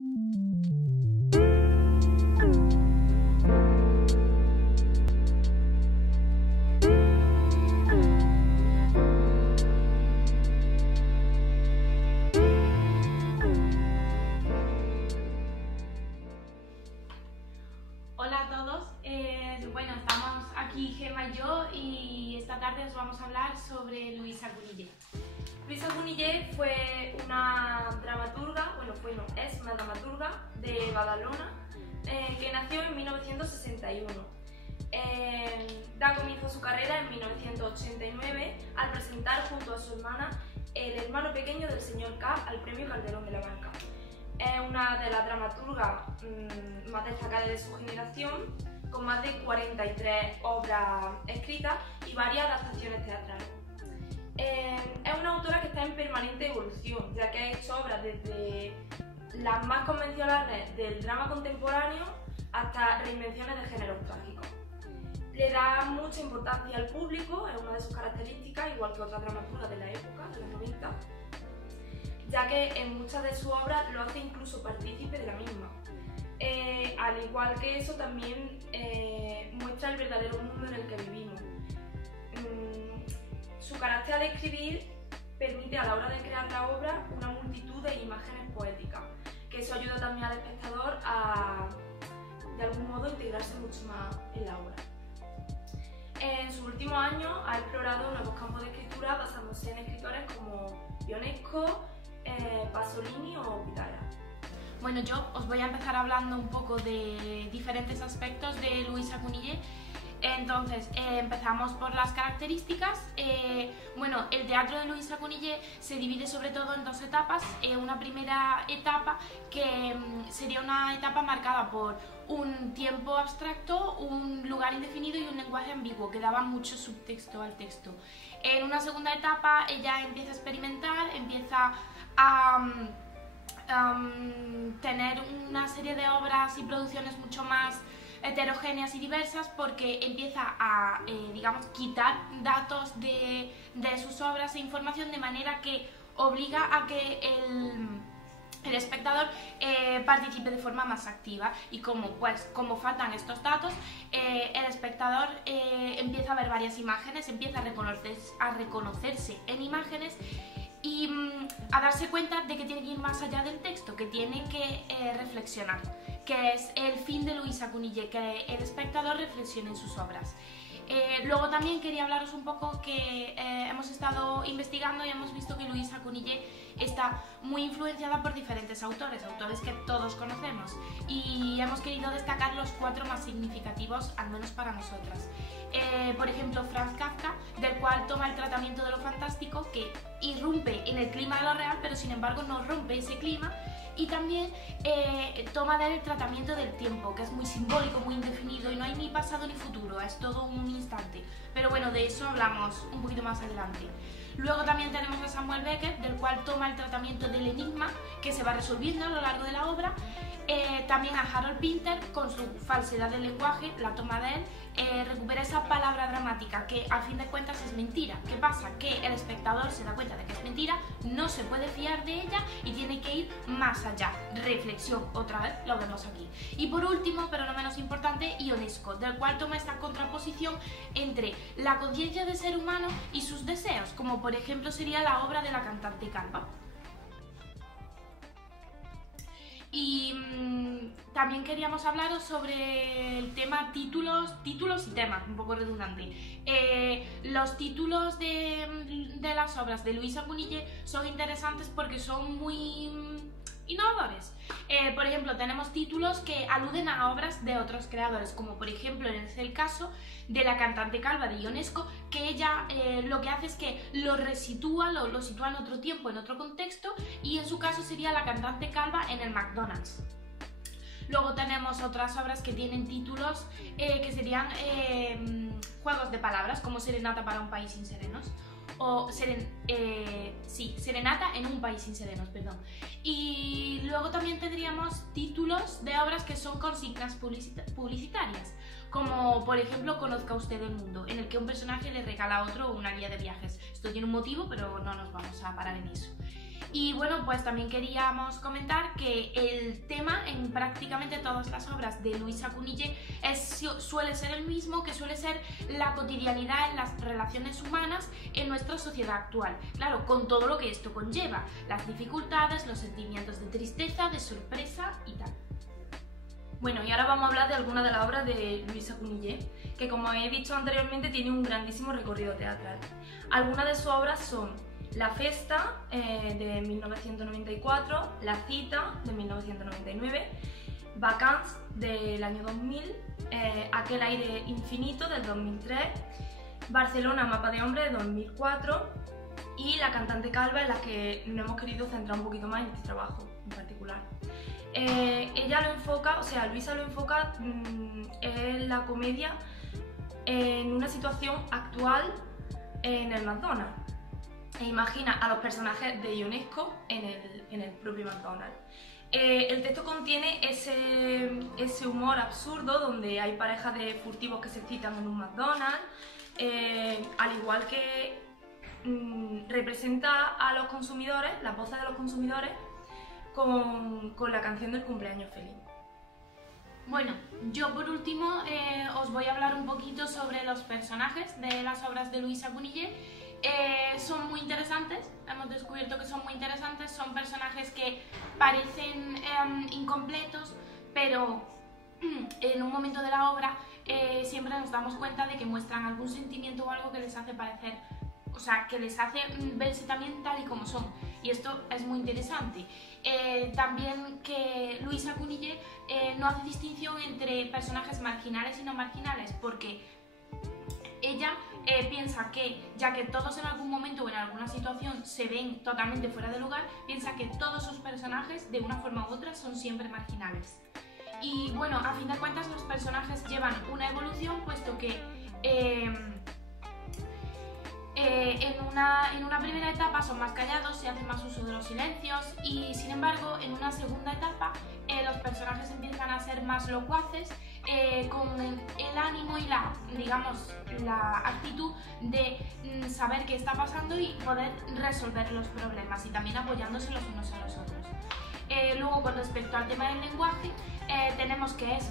Hola a todos, bueno, estamos aquí Gemma y yo y esta tarde os vamos a hablar sobre Louisa Cunillé. Louisa Cunillé fue una dramaturga, es una dramaturga de Badalona que nació en 1961. Da comienzo a su carrera en 1989 al presentar junto a su hermana El hermano pequeño del señor K al premio Calderón de la Barca. Es una de las dramaturgas más destacadas de su generación, con más de 43 obras escritas y varias adaptaciones teatrales. Es una autora que está en permanente evolución, ya que ha hecho obras desde las más convencionales del drama contemporáneo hasta reinvenciones de géneros trágicos. Le da mucha importancia al público, es una de sus características, igual que otras dramaturgas de la época, de los 90, ya que en muchas de sus obras lo hace incluso partícipe de la misma. Al igual que eso, también muestra el verdadero mundo en el que vivimos. Su carácter de escribir permite a la hora de crear la obra una multitud de imágenes poéticas, que eso ayuda también al espectador a, de algún modo, integrarse mucho más en la obra. En sus últimos años ha explorado nuevos campos de escritura basándose en escritores como Ionesco, Pasolini o Pitaya. Bueno, yo os voy a empezar hablando un poco de diferentes aspectos de Louisa Cunillé. Entonces, empezamos por las características. Bueno, el teatro de Louisa Cunillé se divide sobre todo en dos etapas. Una primera etapa que sería una etapa marcada por un tiempo abstracto, un lugar indefinido y un lenguaje ambiguo que daba mucho subtexto al texto. En una segunda etapa ella empieza a experimentar, empieza a tener una serie de obras y producciones mucho más heterogéneas y diversas, porque empieza a, digamos, quitar datos de sus obras e información, de manera que obliga a que el espectador participe de forma más activa, y como faltan estos datos, el espectador empieza a ver varias imágenes, empieza a reconocerse en imágenes y a darse cuenta de que tiene que ir más allá del texto, que tiene que reflexionar, que es el fin de Louisa Cunillé, que el espectador reflexione en sus obras. Luego también quería hablaros un poco que hemos estado investigando y hemos visto que Louisa Cunillé está muy influenciada por diferentes autores que todos conocemos, y hemos querido destacar los 4 más significativos, al menos para nosotras. Por ejemplo, Franz Kafka, del cual toma el tratamiento de lo fantástico, que irrumpe en el clima de lo real, pero sin embargo no rompe ese clima. Y también toma de él el tratamiento del tiempo, que es muy simbólico, muy indefinido, y no hay ni pasado ni futuro, es todo un instante. Pero bueno, de eso hablamos un poquito más adelante. Luego también tenemos a Samuel Beckett, del cual toma el tratamiento del enigma, que se va resolviendo a lo largo de la obra. También a Harold Pinter, con su falsedad del lenguaje, la toma de él, recupera esa palabra dramática que a fin de cuentas es mentira. ¿Qué pasa? Que el espectador se da cuenta de que es mentira, no se puede fiar de ella y tiene que ir más allá. Reflexión, otra vez lo vemos aquí. Y por último, pero no menos importante, Ionesco, del cual toma esta contraposición entre la conciencia del ser humano y sus deseos, como por ejemplo sería la obra de La cantante calva. Y también queríamos hablaros sobre el tema títulos y temas, un poco redundante. Los títulos de las obras de Louisa Cunillé son interesantes porque son muy innovadores. Por ejemplo, tenemos títulos que aluden a obras de otros creadores, como por ejemplo es el caso de La cantante calva de Ionesco, que ella lo que hace es que lo resitúa, lo sitúa en otro tiempo, en otro contexto, y en su caso sería La cantante calva en el McDonald's. Luego tenemos otras obras que tienen títulos que serían juegos de palabras, como Serenata para un país sin serenos, o Serenata en un país sin serenos, perdón. Y luego también tendríamos títulos de obras que son consignas publicitarias, como por ejemplo Conozca usted el mundo, en el que un personaje le regala a otro una guía de viajes. Esto tiene un motivo, pero no nos vamos a parar en eso. Y bueno, pues también queríamos comentar que el tema en prácticamente todas las obras de Luisa Cunillé suele ser el mismo, que suele ser la cotidianidad en las relaciones humanas en nuestra sociedad actual. Claro, con todo lo que esto conlleva, las dificultades, los sentimientos de tristeza, de sorpresa y tal. Bueno, y ahora vamos a hablar de algunas de las obras de Luisa Cunillé, que como he dicho anteriormente tiene un grandísimo recorrido teatral. Algunas de sus obras son La Festa, de 1994, La Cita, de 1999, Vacances, del año 2000, Aquel aire infinito, del 2003, Barcelona, Mapa de Hombre, de 2004, y La cantante calva, en la que nos hemos querido centrar un poquito más en este trabajo en particular. Ella lo enfoca, o sea, Luisa lo enfoca en la comedia en una situación actual en el McDonald's. E imagina a los personajes de Ionesco en el propio McDonald's. El texto contiene ese humor absurdo donde hay parejas de furtivos que se citan en un McDonald's, al igual que representa a los consumidores, las voces de los consumidores, con la canción del cumpleaños feliz. Bueno, yo por último os voy a hablar un poquito sobre los personajes de las obras de Luisa Cunillé. Son muy interesantes, hemos descubierto que son muy interesantes, son personajes que parecen incompletos, pero en un momento de la obra siempre nos damos cuenta de que muestran algún sentimiento o algo que les hace parecer, o sea, que les hace verse también tal y como son, y esto es muy interesante. También que Luisa Cunillé no hace distinción entre personajes marginales y no marginales, porque ella piensa que, ya que todos en algún momento o en alguna situación se ven totalmente fuera de lugar, piensa que todos sus personajes, de una forma u otra, son siempre marginales. Y bueno, a fin de cuentas los personajes llevan una evolución, puesto que en una primera etapa son más callados, se hace más uso de los silencios, y sin embargo en una segunda etapa los personajes empiezan a ser más locuaces, con el ánimo y la actitud de saber qué está pasando y poder resolver los problemas, y también apoyándose los unos a los otros. Luego, con respecto al tema del lenguaje, tenemos que es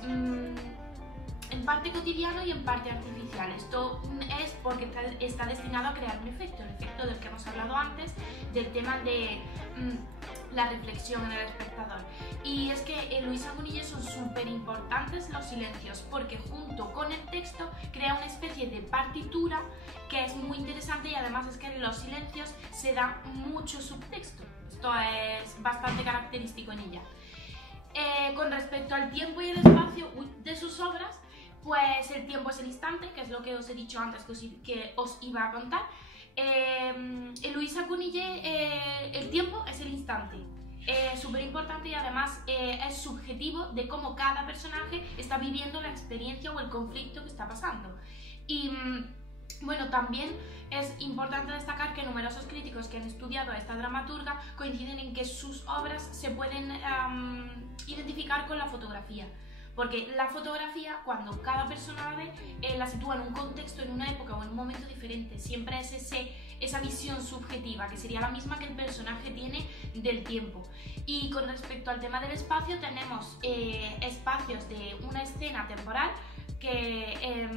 en parte cotidiano y en parte artificial. Esto es porque está destinado a crear un efecto, el efecto del que hemos hablado antes, del tema de la reflexión en el espectador. Y es que en Luisa Cunillé son súper importantes los silencios, porque junto con el texto crea una especie de partitura que es muy interesante, y además es que en los silencios se da mucho subtexto. Esto es bastante característico en ella. Con respecto al tiempo y el espacio de sus obras, pues el tiempo es el instante, que es lo que os he dicho antes que os iba a contar. En Luisa Cunillé el tiempo es el instante, súper importante, y además es subjetivo de cómo cada personaje está viviendo la experiencia o el conflicto que está pasando. Y bueno, también es importante destacar que numerosos críticos que han estudiado a esta dramaturga coinciden en que sus obras se pueden identificar con la fotografía. Porque la fotografía, cuando cada persona la ve, la sitúa en un contexto, en una época o en un momento diferente. Siempre es esa visión subjetiva, que sería la misma que el personaje tiene del tiempo. Y con respecto al tema del espacio, tenemos espacios de una escena temporal, que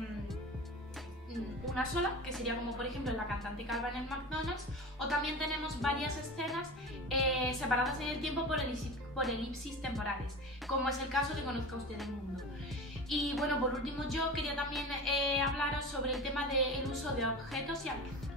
una sola, que sería como por ejemplo La cantante calva en el McDonald's, o también tenemos varias escenas separadas en el tiempo por elipsis temporales, como es el caso de Conozca usted el mundo. Y bueno, por último, yo quería también hablaros sobre el tema del uso de objetos y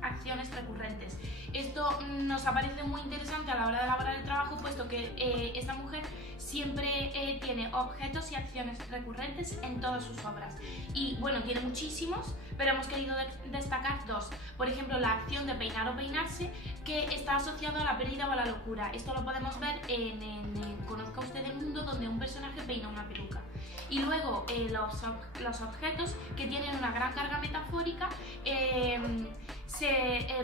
acciones recurrentes. Esto nos parece muy interesante a la hora de elaborar el trabajo, puesto que esta mujer siempre tiene objetos y acciones recurrentes en todas sus obras. Y bueno, tiene muchísimos, pero hemos querido destacar dos. Por ejemplo, la acción de peinar o peinarse, que está asociado a la pérdida o a la locura. Esto lo podemos ver en Conozca usted el mundo, donde un personaje peina una peluca. Y luego los objetos, que tienen una gran carga metafórica,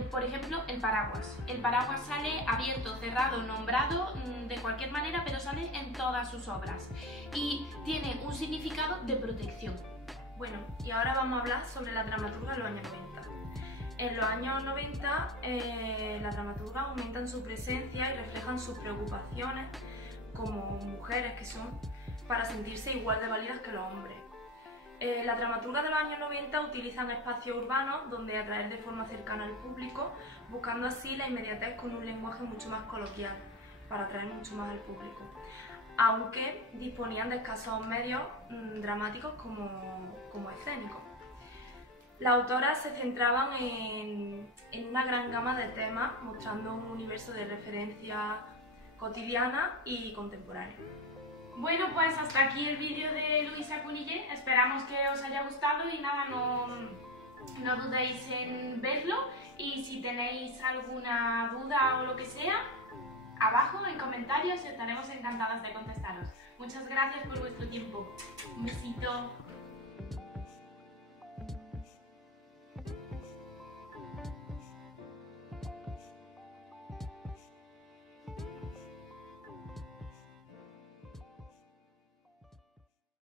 por ejemplo, el paraguas. El paraguas sale abierto, cerrado, nombrado, de cualquier manera, pero sale en todas sus obras y tiene un significado de protección. Bueno, y ahora vamos a hablar sobre la dramaturga de los años 90. En los años 90, las dramaturgas aumentan su presencia y reflejan sus preocupaciones como mujeres que son para sentirse igual de válidas que los hombres. Las dramaturgas de los años 90 utilizan espacios urbanos donde atraer de forma cercana al público, buscando así la inmediatez con un lenguaje mucho más coloquial, para atraer mucho más al público, aunque disponían de escasos medios dramáticos como escénicos. Las autoras se centraban en una gran gama de temas, mostrando un universo de referencia cotidiana y contemporánea. Bueno, pues hasta aquí el vídeo de Louisa Cunillé. Esperamos que os haya gustado y nada, no dudéis en verlo. Y si tenéis alguna duda o lo que sea, abajo en comentarios estaremos encantadas de contestaros. Muchas gracias por vuestro tiempo. Un besito.